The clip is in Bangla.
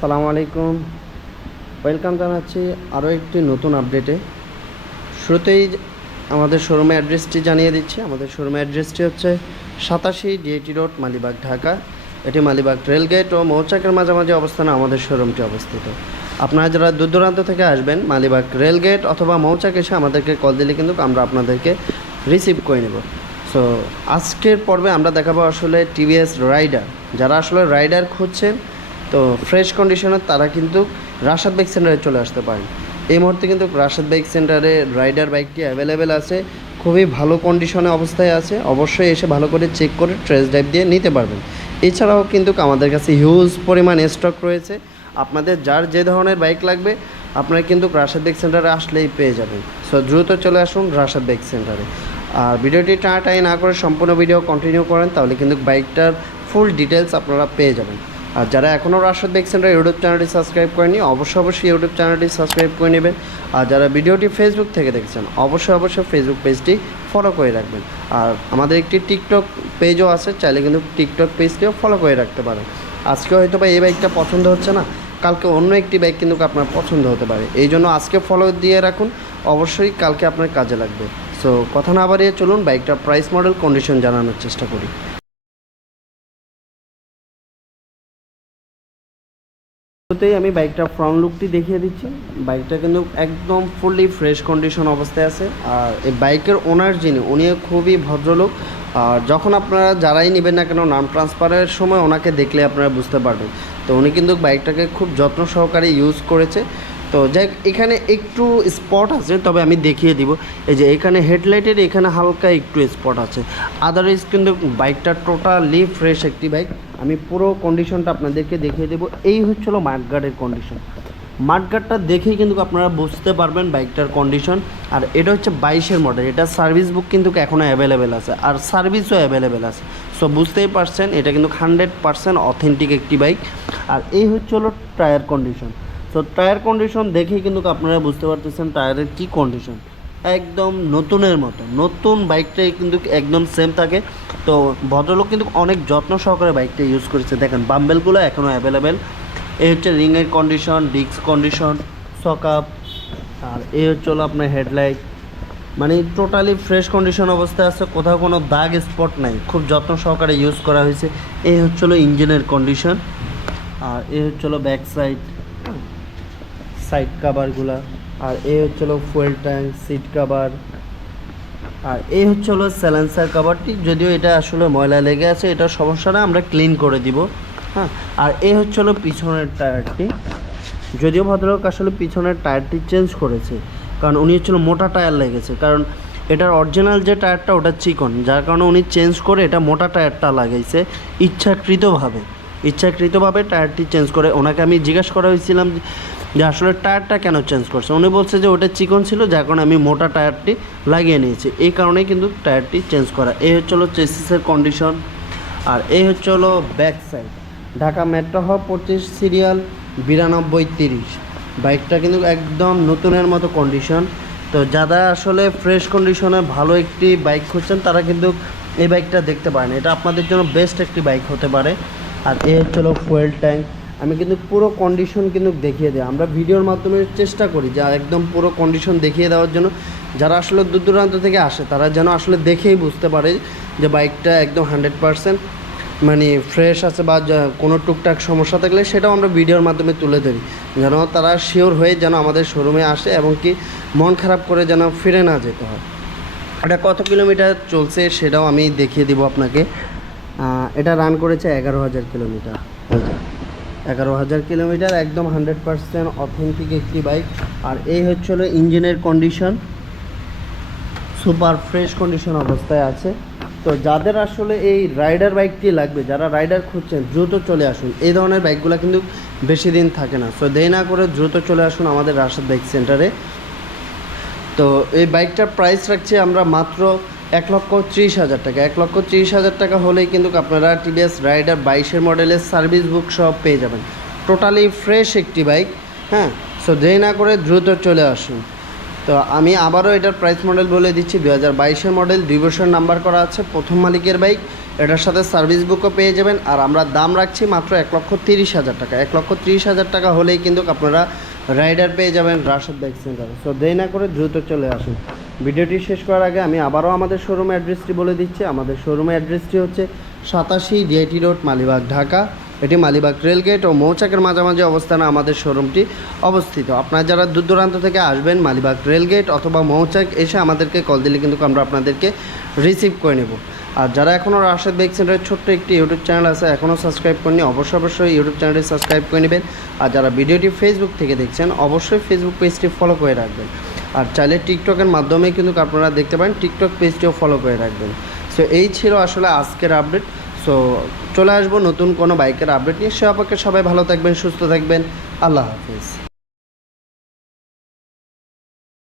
সালামু আলাইকুম। ওয়েলকাম জানাচ্ছি আরও একটি নতুন আপডেটে। শুরুতেই আমাদের শোরুমের অ্যাড্রেসটি জানিয়ে দিচ্ছি। আমাদের শোরুমের অ্যাড্রেসটি হচ্ছে 87 ডিএটি রোড, মালিবাগ, ঢাকা। এটি মালিবাগ রেলগেট ও মৌচাকের মাঝামাঝি অবস্থানে আমাদের শোরুমটি অবস্থিত। আপনারা যারা দূর দূরান্ত থেকে আসবেন, মালিবাগ রেলগেট অথবা মৌচাক এসে আমাদেরকে কল দিলে কিন্তু আমরা আপনাদেরকে রিসিভ করে নেব। সো আজকের পর্বে আমরা দেখাবো আসলে টিভিএস রাইডার। যারা আসলে রাইডার খুঁজছেন তো ফ্রেশ কন্ডিশনে, তারা কিন্তু রাশাদ বাইক সেন্টারে চলে আসতে পারেন। এই মুহূর্তে কিন্তু রাশাদ বাইক সেন্টারে রাইডার বাইকটি অ্যাভেলেবেল আছে, খুবই ভালো কন্ডিশনে অবস্থায় আছে। অবশ্যই এসে ভালো করে চেক করে ট্রেস ড্রাইভ দিয়ে নিতে পারবেন। এছাড়াও কিন্তু আমাদের কাছে হিউজ পরিমাণ স্টক রয়েছে। আপনাদের যার যে ধরনের বাইক লাগবে আপনারা কিন্তু রাশাদ বাইক সেন্টারে আসলেই পেয়ে যাবেন। সো দ্রুত চলে আসুন রাশাদ বাইক সেন্টারে। আর ভিডিওটি টানাটানি না করে সম্পূর্ণ ভিডিও কন্টিনিউ করেন, তাহলে কিন্তু বাইকটার ফুল ডিটেলস আপনারা পেয়ে যাবেন। আর যারা এখনও রাশাদ বাইক সেন্টার ইউটিউব চ্যানেলটি সাবস্ক্রাইব করেনি, অবশ্যই ইউটিউব চ্যানেলটি সাবস্ক্রাইব করে নেবেন। আর যারা ভিডিওটি ফেসবুক থেকে দেখছেন, অবশ্যই ফেসবুক পেজটি ফলো করে রাখবেন। আর আমাদের একটি টিকটক পেজও আছে, চাইলে কিন্তু টিকটক পেজটিও ফলো করে রাখতে পারেন। আজকে হয়তো বা এই বাইকটা পছন্দ হচ্ছে না, কালকে অন্য একটি বাইক কিন্তু আপনার পছন্দ হতে পারে। এই জন্য আজকে ফলো দিয়ে রাখুন, অবশ্যই কালকে আপনার কাজে লাগবে। সো কথা না বাড়িয়ে চলুন বাইকটার প্রাইস, মডেল, কন্ডিশন জানানোর চেষ্টা করি। শুরুতেই আমি বাইকটার ফ্রন্ট লুকটি দেখিয়ে দিচ্ছি। বাইকটা কিন্তু একদম ফুললি ফ্রেশ কন্ডিশন অবস্থায় আছে। আর এই বাইকের ওনার উনিও খুবই ভদ্রলোক। আর যখন আপনারা যারাই নেবেন না কেন, নাম ট্রান্সফারের সময় ওনাকে দেখলে আপনারা বুঝতে পারবেন। তো উনি কিন্তু বাইকটাকে খুব যত্ন সহকারে ইউজ করেছে। তো যাই, এখানে একটু স্পট আছে, তবে আমি দেখিয়ে দিব। এই যে এখানে হেডলাইটের এখানে হালকা একটু স্পট আছে, আদারওয়াইজ কিন্তু বাইকটা টোটালি ফ্রেশ একটি বাইক। আমি পুরো কন্ডিশনটা আপনাদেরকে দেখিয়ে দেবো। এই হচ্ছিল মাঠগার্ডের কন্ডিশন। মাঠগার্ডটা দেখেই কিন্তু আপনারা বুঝতে পারবেন বাইকটার কন্ডিশন। আর এটা হচ্ছে 22-এর মডেল। এটা সার্ভিস বুক কিন্তু এখনও অ্যাভেলেবেল আছে, আর সার্ভিসও অ্যাভেলেবেল আছে। সো বুঝতেই পারছেন এটা কিন্তু 100% অথেন্টিক একটি বাইক। আর এই হলো tyre condition. So tyre condition দেখেই কিন্তু আপনারা বুঝতে পারতেছেন টায়ারের কী কন্ডিশন। একদম নতুনের মতো, নতুন বাইকটাই কিন্তু একদম সেম থাকে। তো ভদ্রলোক কিন্তু অনেক যত্ন সহকারে বাইকটা ইউজ করেছে। দেখেন বাম্বেলগুলো এখনও অ্যাভেলেবেল। এই হচ্ছে রিংয়ের কন্ডিশন, ডিস্ক কন্ডিশন, সকাপ। আর এই হলো আপনার হেডলাইট। মানে টোটালি ফ্রেশ কন্ডিশন অবস্থায় আছে, কোথাও কোনো দাগ স্পট নাই, খুব যত্ন সহকারে ইউজ করা হয়েছে। এই হচ্ছিলো ইঞ্জিনের কন্ডিশন। আর এই হচ্ছিলো ব্যাক সাইড কাভারগুলা। আর এই হচ্ছিলো ফুয়েল ট্যাঙ্ক, সিট কাভার। আর এই হলো স্যালেন্সার কাভারটি, যদিও এটা আসলে ময়লা লেগে আছে, এটা সমস্যা না, আমরা ক্লিন করে দিব। হ্যাঁ। আর এই হলো পিছনের টায়ারটি। যদিও ভদ্রলোক আসলে পিছনের টায়ারটি চেঞ্জ করেছে, কারণ উনি মোটা টায়ার লেগেছে। কারণ এটার অরিজিনাল যে টায়ারটা ওটা চিকন, যার কারণে উনি চেঞ্জ করে এটা মোটা টায়ারটা লাগাইছে ইচ্ছাকৃতভাবে টায়ারটি চেঞ্জ করে। ওনাকে আমি জিজ্ঞাসা করা হয়েছিলাম যে আসলে টায়ারটা কেন চেঞ্জ করছে। উনি বলছে যে ওটা চিকন ছিল, যার কারণে আমি মোটা টায়ারটি লাগিয়ে নিয়েছি, এই কারণেই কিন্তু টায়ারটি চেঞ্জ করা। এই হলো চেসিসের কন্ডিশন। আর এই হলো ব্যাক সাইড। ঢাকা মেট্রো হব 25 সিরিয়াল 9230। বাইকটা কিন্তু একদম নতুনের মতো কন্ডিশন। তো যারা আসলে ফ্রেশ কন্ডিশনে ভালো একটি বাইক খুঁজছেন, তারা কিন্তু এই বাইকটা দেখতে পারেন, এটা আপনাদের জন্য বেস্ট একটি বাইক হতে পারে। আর এই হলো ফুয়েল ট্যাঙ্ক। আমি কিন্তু পুরো কন্ডিশন কিন্তু দেখিয়ে দিই, আমরা ভিডিওর মাধ্যমে চেষ্টা করি যা একদম পুরো কন্ডিশন দেখিয়ে দেওয়ার জন্য। যারা আসলে দূর দূরান্ত থেকে আসে তারা যেন আসলে দেখেই বুঝতে পারে যে বাইকটা একদম 100% মানে ফ্রেশ আছে, বা কোনো টুকটাক সমস্যা থাকলে সেটাও আমরা ভিডিওর মাধ্যমে তুলে ধরি, যেন তারা শিওর হয়ে যেন আমাদের শোরুমে আসে এবং কি মন খারাপ করে যেন ফিরে না যেতে হয়। এটা কত কিলোমিটার চলছে সেটাও আমি দেখিয়ে দিব আপনাকে। এটা রান করেছে 11,000 কিলোমিটার। 11,000 কিলোমিটার, একদম 100% অথেন্টিক একটি বাইক। আর এই হলো ইঞ্জিনের কন্ডিশন, সুপার ফ্রেশ কন্ডিশন অবস্থায় আছে। তো যাদের আসলে এই রাইডার বাইকটি লাগবে, যারা রাইডার খুঁজছেন, দ্রুত চলে আসুন। এই ধরনের বাইকগুলো কিন্তু বেশি দিন থাকে না। সো দেরি না করে দ্রুত চলে আসুন আমাদের রাশাদ বাইক সেন্টারে। তো এই বাইকটার প্রাইস রাখছি আমরা মাত্র 1,30,000 টাকা। 1,30,000 টাকা হলেই কিন্তু আপনারা টিভিএস রাইডার 22-এর মডেলের সার্ভিস বুক সব পেয়ে যাবেন। টোটালি ফ্রেশ একটি বাইক। হ্যাঁ। সো দেরি না করে দ্রুত চলে আসুন। তো আমি আবারও এটার প্রাইস মডেল বলে দিচ্ছি, 2022-এর মডেল, 2 বছর নাম্বার করা আছে, প্রথম মালিকের বাইক। এটার সাথে সার্ভিস বুকও পেয়ে যাবেন। আর আমরা দাম রাখছি মাত্র 1,30,000 টাকা। 1,30,000 টাকা হলেই কিন্তু আপনারা রাইডার পেয়ে যাবেন রাশেদ বাইক সেন্টারে। সো দেরি না করে দ্রুত চলে আসুন। ভিডিওটি শেষ করার আগে আমি আবারও আমাদের শোরুমের অ্যাড্রেসটি বলে দিচ্ছি। আমাদের শোরুমের অ্যাড্রেসটি হচ্ছে 87 ডিআইটি রোড, মালিবাগ, ঢাকা। এটি মালিবাগ রেলগেট ও মৌচাকের মাঝামাঝি অবস্থানে আমাদের শোরুমটি অবস্থিত। আপনারা যারা দূর দূরান্ত থেকে আসবেন মালিবাগ রেলগেট অথবা মৌচাক এসে আমাদেরকে কল দিলে কিন্তু আমরা আপনাদেরকে রিসিভ করে নেব। আর যারা এখনও রাশেদ বাইক সেন্টারের ছোট্ট একটি ইউটিউব চ্যানেল আছে এখনও সাবস্ক্রাইব করেনি, অবশ্যই ইউটিউব চ্যানেলটি সাবস্ক্রাইব করে নেবেন। আর যারা ভিডিওটি ফেসবুক থেকে দেখছেন অবশ্যই ফেসবুক পেজটি ফলো করে রাখবেন। আর চাইলে টিকটকের মাধ্যমে কিন্তু আপনারা দেখতে পারেন, টিকটক পেজটিও ফলো করে রাখবেন। সো এই ছিল আসলে আজকের আপডেট। সো চলে আসবো নতুন কোনো বাইকের আপডেট নিয়ে। সে অপেক্ষা সবাই ভালো থাকবেন, সুস্থ থাকবেন। আল্লাহ হাফিজ।